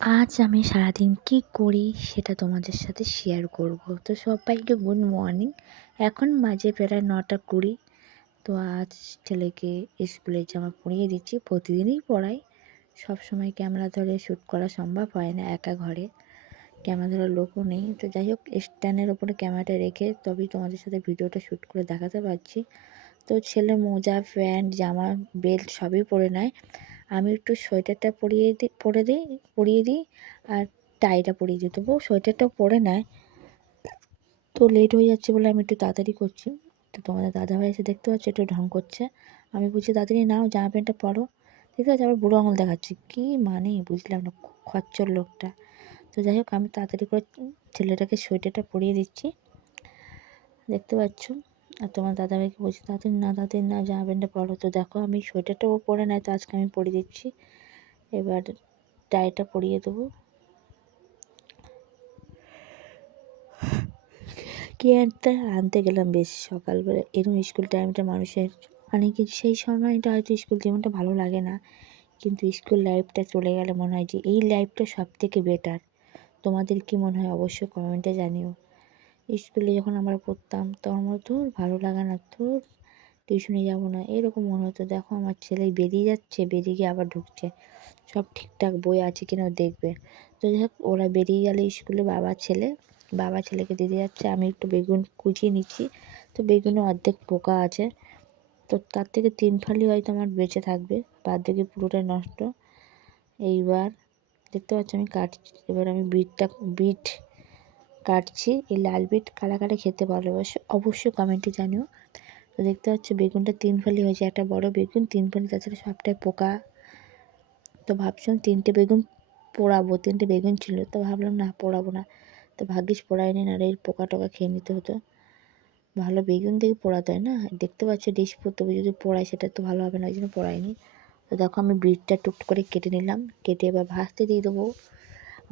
আজ আমি সারাদিন কি করি সেটা তোমাদের সাথে শেয়ার করব। তো সবাইকে গুড মর্নিং। এখন বাজে প্রায় 9:20। তো আজ ছেলেকে স্কুলের জামা পরিয়ে দিচ্ছি। প্রতিদিনই পরাই, সবসময় ক্যামেরা ধরে শ্যুট করা সম্ভব হয় না, একা ঘরে ক্যামেরা ধরার লোকও নেই। তো যাই হোক, স্ট্যান্ডের ওপরে ক্যামেরাটা রেখে তবেই তোমাদের সাথে ভিডিওটা শ্যুট করে দেখাতে পারছি। তো ছেলে মোজা, প্যান্ট, জামা, বেল্ট সবই পরে নেয়। আমি একটু সোয়েটারটা পরিয়ে দিই আর টাইটা পরিয়ে দিই। তবুও সোয়েটারটাও পরে নেয়। তো লেট হয়ে যাচ্ছে বলে আমি একটু তাড়াতাড়ি করছি। তো তোমাদের দাদাভাই এসে দেখতে পাচ্ছ একটু ঢং করছে। আমি বলছি তাড়াতাড়ি নাও, জামা প্যান্টটা পরো। ঠিক আছে, আবার বুড়ো আঙুল দেখাচ্ছি, কি মানে বুঝলাম না, খচ্চর লোকটা। তো যাই হোক, আমি তাড়াতাড়ি করে ছেলেটাকে সোয়েটারটা পরিয়ে দিচ্ছি, দেখতে পাচ্ছ। আর তোমার দাদাভাইকে বলছি তাড়াতাড়ি না জামা প্যান্টটা পরো। তো দেখো, আমি সোয়েটারটাও পরে নেয়, তো আজকে আমি পরিয়ে দিচ্ছি। এবার টাইটা পরিয়ে দেবো। কেয়ারটা আনতে গেলাম বেশ সকালবেলা। এরকম স্কুল টাইমটা মানুষের অনেকে সেই সময়টা হয়তো স্কুল জীবনটা ভালো লাগে না, কিন্তু স্কুল লাইফটা চলে গেলে মনে হয় যে এই লাইফটা সব থেকে বেটার। তোমাদের কি মনে হয় অবশ্যই কমেন্টে জানিও। স্কুলে যখন আমরা পড়তাম তখন আমার ধুর ভালো লাগে না, ধুর টিউশনে যাবো না, এরকম মনে হতো। দেখো আমার ছেলে বেরিয়ে যাচ্ছে, বেরিয়ে গিয়ে আবার ঢুকছে, সব ঠিকঠাক বই আছে কিনা দেখবে। তো যাই হোক, ওরা বেরিয়ে গেলে স্কুলে বাবা ছেলেকে দিতে যাচ্ছে। আমি একটু বেগুন কুচিয়ে নিচ্ছি। তো বেগুনে অর্ধেক পোকা আছে, তো তার থেকে 3 ফালি হয়তো আমার বেঁচে থাকবে, বাদ বাকি পুরোটাই নষ্ট। এইবার দেখতে পাচ্ছ আমি কাটছি। এবার আমি বিট কাটছি। এই লাল বিট কারা কারা খেতে ভালোবাসে অবশ্যই কমেন্টে জানিও। তো দেখতে পাচ্ছ বেগুনটা 3 ফালি হয়েছে, একটা বড় বেগুন 3 ফালি, তাছাড়া সবটাই পোকা। তো ভাবছিলাম 3টে বেগুন পোড়াবো, 3টে বেগুন ছিল, তো ভাবলাম না পোড়াবো না। তো ভাগ্যিস পোড়াইনি, না এই পোকা টোকা খেয়ে নিতে হতো। ভালো বেগুন দেখে পোড়াতে হয় না, দেখতে পাচ্ছ ডিশ, তবু যদি পোড়াই সেটা তো ভালো হবে না, ওই জন্য পোড়াইনি। তো দেখো আমি বিটটা টুক করে কেটে নিলাম, কেটে এবার ভাজতে দিয়ে দেবো।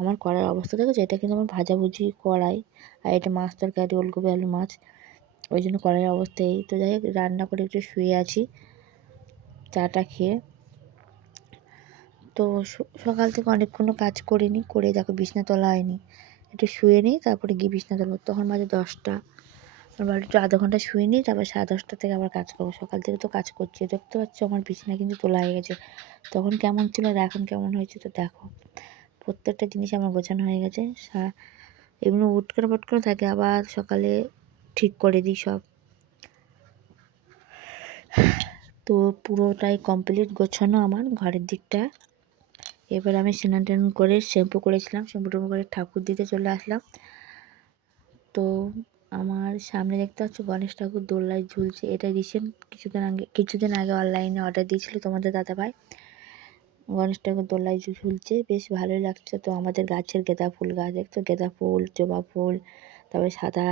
আমার কড়ার অবস্থা দেখেছো, এটা কিন্তু আমার ভাজাভুজি কড়াই, আর এটা মাছ তরকারি, ওলকপি আলু মাছ, ওই জন্য কড়াইয়ের অবস্থা এই। তো যাই হোক, রান্না করে একটু শুয়ে আছি চাটা খেয়ে। তো সকাল থেকে অনেকক্ষণও কাজ করিনি, করে দেখো বিছনা তোলা হয়নি, একটু শুয়ে নিই তারপরে গিয়ে বিছনা তোলবো। তখন মাঝে 10টা, আবার একটু আধা ঘন্টা শুয়ে নিই, তারপর 10:30 থেকে আবার কাজ করবো। সকাল থেকে তো কাজ করছি, দেখতে পাচ্ছ আমার বিছানা কিন্তু তোলা হয়ে গেছে। তখন কেমন ছিল আর এখন কেমন হয়েছে তো দেখো, প্রত্যেকটা জিনিস আমার গোছানো হয়ে গেছে। এগুলো উটকো পটকো থাকে, আবার সকালে ঠিক করে দিই সব। তো পুরোটাই কমপ্লিট গোছানো আমার ঘরের দিকটা। এবার আমি স্নান টান করে শ্যাম্পু করেছিলাম, শ্যাম্পু ট্যাম্পু করে ঠাকুর দিতে চলে আসলাম। তো আমার সামনে দেখতে পাচ্ছ গণেশ ঠাকুর দোলনায় ঝুলছে। এটা রিসেন্ট কিছুদিন আগে অনলাইনে অর্ডার দিয়েছিল তোমাদের দাদাভাই। গণেশ ঠাকুর দোলনায় ঝুলছে, বেশ ভালোই লাগছে। তো আমাদের গাছের গেঁদা ফুল গাছ, দেখতো গেঁদা ফুল, জবা ফুল, তারপরে সাদা,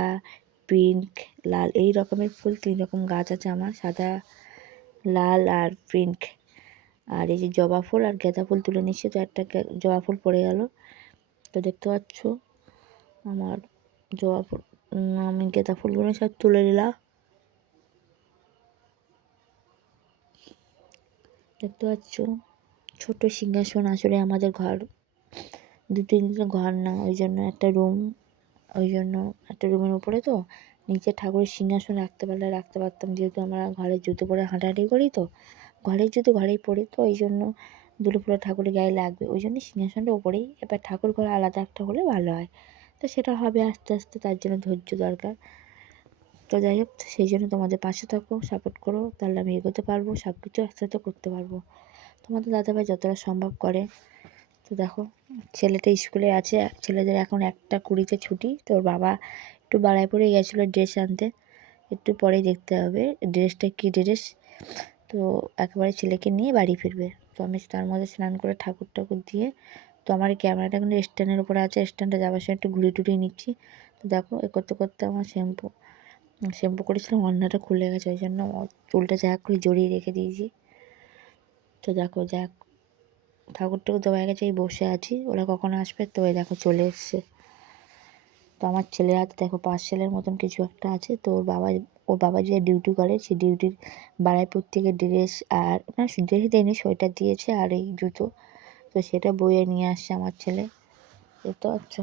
পিঙ্ক, লাল, এই রকমের ফুল 3 রকম গাছ আছে আমার, সাদা, লাল আর পিঙ্ক। আর এই যে জবা ফুল আর গেঁদা ফুল তুলে নিচ্ছি, তো একটা জবা ফুল পড়ে গেল। তো দেখতে পাচ্ছ আমার জবা ফুল, আমি গেঁদা ফুলগুলো সব তুলে নিলাম। দেখতে পাচ্ছ ছোট সিংহাসন, আসলে আমাদের ঘর 2-3 ঘর না, ওই জন্য একটা রুমের উপরে, তো নিচে ঠাকুরের সিংহাসন রাখতে পারলে রাখতে পারতাম, যেহেতু আমরা ঘরের জুতো পরে হাঁটাহাঁটি করি, তো ঘরের জুতো ঘরেই পরি, তো ওই জন্য দুটো পুরো ঠাকুরের গায়ে লাগবে, ওই জন্য সিংহাসনটা ওপরেই। এবার ঠাকুর ঘর আলাদা একটা হলে ভালো হয়, তো সেটা হবে আস্তে আস্তে, তার জন্য ধৈর্য দরকার। তো যাই হোক, সেই জন্য তোমাদের পাশে থাকো, সাপোর্ট করো, তাহলে আমি এগোতে পারবো, সব কিছু একসাথে করতে পারবো, তোমাদের দাদাভাই যতটা সম্ভব করে। তো দেখো, ছেলেটা স্কুলে আছে, ছেলেদের এখন 1:20 ছুটি। তো ওর বাবা একটু বাড়াইপুরে গেছিলো ড্রেস আনতে, একটু পরেই দেখতে হবে ড্রেসটা কী ড্রেস। তো একেবারে ছেলেকে নিয়ে বাড়ি ফিরবে। তো আমি তার মধ্যে স্নান করে ঠাকুর টাকুর দিয়ে, তো আমার এই ক্যামেরাটা কিন্তু স্ট্যান্ডের উপরে আছে, স্ট্যান্ডে যাওয়ার সময় একটু ঘুরিয়ে টুরিয়ে নিচ্ছি। তো দেখো এ করতে করতে আমার শ্যাম্পু করেছিলাম, অন্যটা খুলে গেছে, ওই জন্য চুলটা যা করে জড়িয়ে রেখে দিয়েছি। তো দেখো যাক, ঠাকুরটাকে দেওয়া গেছে, এই বসে আছি, ওরা কখন আসবে, তো এই দেখো চলে এসছে। তো আমার ছেলের হাতে দেখো পার্সেলের মতন কিছু একটা আছে। তো ওর বাবা যে ডিউটি করে, সেই ডিউটির বাড়াইপুর থেকে ড্রেস, আর না ড্রেস দেয়নি, সোয়েটার দিয়েছে আর এই জুতো। তো তো সেটা বয়ে নিয়ে আসছে আমার ছেলে, দেখতে পাচ্ছ।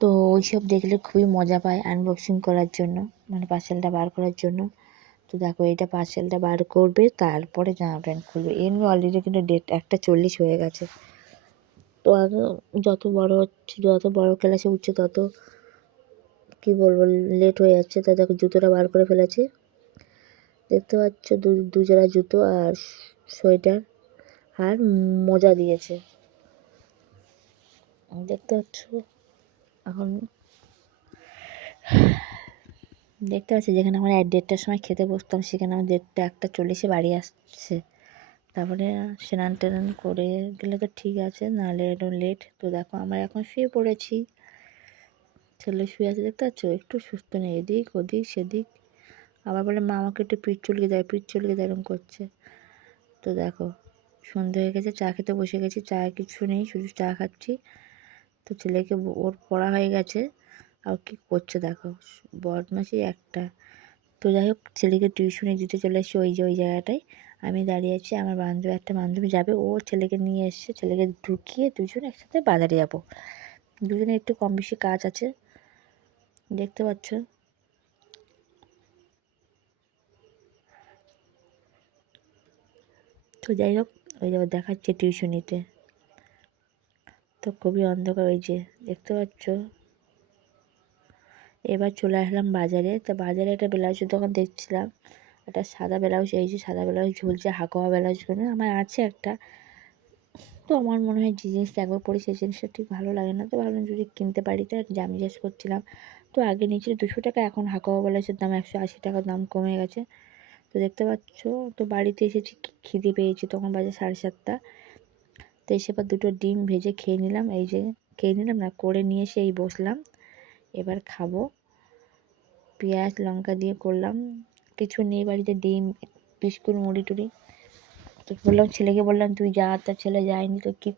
তো ওইসব দেখলে খুবই মজা পায় আনবক্সিং করার জন্য, মানে পার্সেলটা বার করার জন্য। তো দেখো এটা পার্সেলটা বার করবে, তারপরে জামা প্যান্ট খুলবে। এর অলরেডি কিন্তু ডেট 1:40 হয়ে গেছে। তো যত বড় হচ্ছে, যত বড় ক্লাসে উঠছে, তত কি বলবো লেট হয়ে যাচ্ছে। তা দেখো জুতোটা বার করে ফেলেছে, দেখতে পাচ্ছ, দু জোড়া জুতো আর সোয়েটার আর মোজা দিয়েছে, দেখতে পাচ্ছ। এখন দেখতে পাচ্ছি যেখানে আমরা 1:30টার সময় খেতে বসতাম, সেখানে আমার 1:40 বাড়ি আসছে। তারপরে স্নান টান করে গেলে তো ঠিক আছে, নাহলে একটু লেট। তো দেখো আমরা এখন শুয়ে পড়েছি, ছেলে শুয়ে আছে, দেখতে পাচ্ছ, একটু সুস্থ নেই, এদিক ওদিক সেদিক। আবার বলে মা আমাকে একটু পিঠ চুলকে দেয়, পিঠ চুলকে দেয়, এরকম করছে। তো দেখো সন্ধে হয়ে গেছে, চা খেতে বসে গেছি, চা কিছু নেই, শুধু চা খাচ্ছি। তো ছেলেকে ওর পড়া হয়ে গেছে, আর কি করছে দেখো, বদমাশি একটা। তো যাই হোক, ছেলেকে টিউশনে দিতে চলে এসেছি ওই জায়গাটায়। আমি দাঁড়িয়ে আছি, আমার একটা বান্ধবী যাবে, ও ছেলেকে নিয়ে এসছে, ছেলেকে ঢুকিয়ে দুজন একসাথে বাজারে যাবো। দুজনে একটু কম বেশি কাজ আছে, দেখতে পাচ্ছ। তো যাই হোক, ওই যাবো দেখাচ্ছে টিউশনিতে। তো খুবই অন্ধকার, ওই যে দেখতে পাচ্ছ। এবার চলে আসলাম বাজারে। তো বাজারে একটা ব্লাউজের দোকান দেখছিলাম, একটা সাদা ব্লাউজ, এই যে সাদা ব্লাউজ ঝুলছে, হাকোয়া ব্লাউজগুলো আমার আছে একটা। তো আমার মনে হয় যে জিনিসটা একবার পরে সেই জিনিসটা ঠিক ভালো লাগে না, তো ভাবলাম যদি কিনতে পারি। তো আমি জিজ্ঞেস করছিলাম, তো আগে নিয়েছিল 200 টাকা, এখন হাকোয়া ব্লাউজের দাম 180 টাকা, দাম কমে গেছে। তো দেখতে পাচ্ছ। তো বাড়িতে এসেছি, খিদে পেয়েছি, তখন বাজে 7:30। তো এসে এবার 2টো ডিম ভেজে খেয়ে নিলাম, এই যে খেয়ে নিলাম না, করে নিয়ে এসে এই বসলাম, এবার খাবো। পেঁয়াজ লঙ্কা দিয়ে করলাম, কিছু নেই বাড়িতে, ডিম বিস্কুট মুড়ি টুড়ি। তো ছেলেকে বললাম তুই যা, তার ছেলে যায়নি, তো কী